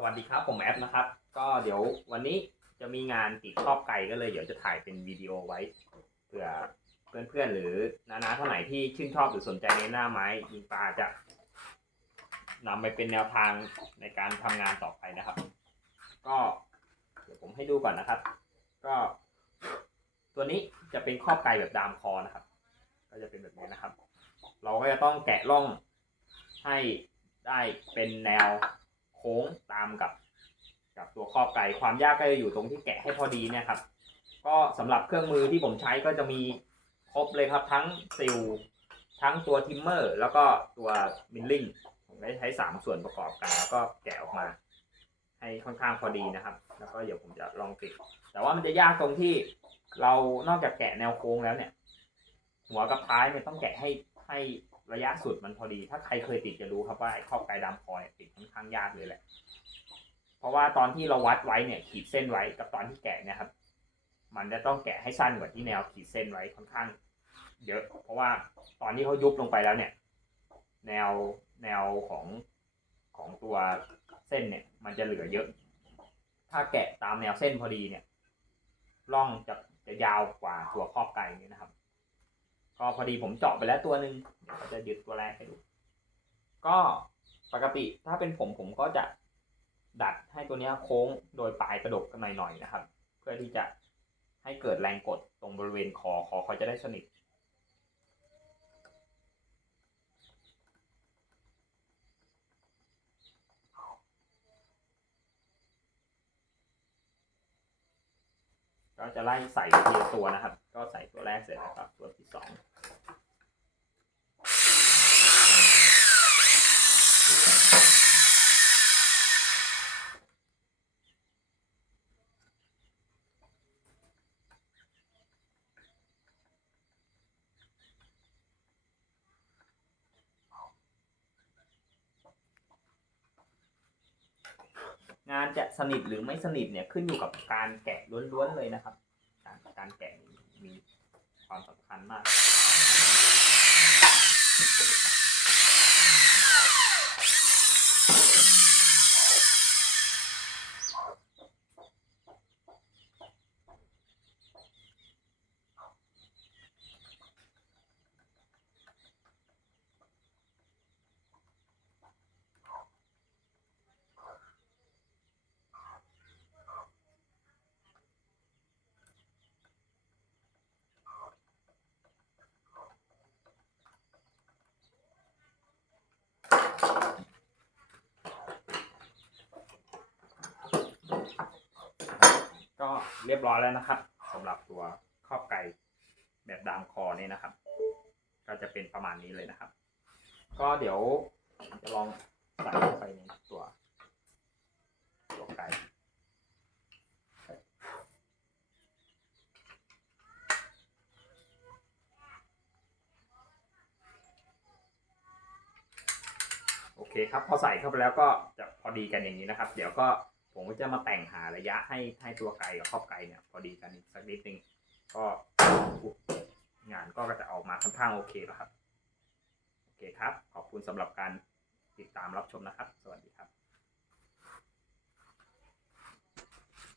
สวัสดีครับ ผมแอปนะครับ ก็เดี๋ยววันนี้จะมีงานติดครอบไก่ก็เลยเดี๋ยวจะถ่ายเป็นวิดีโอไว้เผื่อเพื่อนๆหรือนาๆท่านไหนที่ชื่นชอบหรือสนใจในหน้าไม้ยิงปลาจะนำไปเป็นแนวทางในการทำงานต่อไปนะครับ ก็เดี๋ยวผมให้ดูก่อนนะครับ ก็ ตัวนี้จะเป็นครอบไก่แบบดามคอนะครับ ก็จะเป็นแบบนี้นะครับ เราก็จะต้องแกะร่องให้ได้เป็นแนว โค้งตามกับ กับตัวครอบไก่ความยากก็จะอยู่ตรงที่แกะให้พอดีเนี่ยครับ ก็สำหรับเครื่องมือที่ผมใช้ก็จะมีครบเลยครับ ทั้งซิลทั้งตัวทิมเมอร์ แล้วก็ตัวมิลลิ่งผมได้ใช้สามส่วนประกอบกันแล้วก็แกะออกมา ให้ค่อนข้างพอดีนะครับ แล้วก็เดี๋ยวผมจะลองติด แต่ว่ามันจะยากตรงที่เรานอกจากแกะแนวโค้งแล้วเนี่ย หัวกับท้ายเนี่ยต้องแกะให้ให้ ระยะสุดมันพอดี ถ้าใครเคยติดจะรู้ครับว่าไอ้ครอบไกลดำคอเนี่ยติดค่อนข้างยากเลยแหละ เพราะว่าตอนที่เราวัดไว้เนี่ย ขีดเส้นไว้กับตอนที่แกะเนี่ยครับ มันจะต้องแกะให้สั้นกว่าที่แนวขีดเส้นไว้ค่อนข้าง เยอะ เพราะว่าตอนที่เขายุบลงไปแล้วเนี่ย แนวแนวของของตัวเส้นเนี่ย มันจะเหลือเยอะ ถ้าแกะตามแนวเส้นพอดีเนี่ยร่องจะจะยาวกว่าตัวครอบไก่นี่นะครับ ก็พอดีผมเจาะไปแล้วตัวหนึ่งจะยึดตัวแรกให้ดู ก็ปกติถ้าเป็นผมผมก็จะดัดให้ตัวนี้โค้งโดยปลายกระดกกันหน่อยๆนะครับ เพื่อที่จะให้เกิดแรงกดตรงบริเวณคอคอเขาจะได้สนิทก็จะไล่ใส่ทีละตัวนะครับ ก็ใส่ตัวแรกเสร็จแล้วครับตัวที่สองานจะสนิทหรือไม่สนิทเนี่ยขึ้นอยู่กับการแกะล้วนๆเลยนะครับ การการแกะมีความสำคัญมาก ก็ เรียบร้อยแล้วนะครับสำหรับตัวครอบไก่แบบดามคอนี่นะครับ ก็จะเป็นประมาณนี้เลยนะครับ ก็เดี๋ยวจะลองใส่เข้าไปในตัว ตัวไก่โอเคครับ พอใส่เข้าไปแล้วก็จะพอดีกันอย่างนี้นะครับ เดี๋ยวก็ ผมก็จะมาแต่งหาระยะให้ให้ตัวไก่กับครอบไก่เนี่ยพอดีกันอีกสักนิดนึงก็งานก็จะออกมาค่อนข้างโอเคแล้วครับ โอเคครับ ขอบคุณสำหรับการติดตามรับชมนะครับ สวัสดีครับ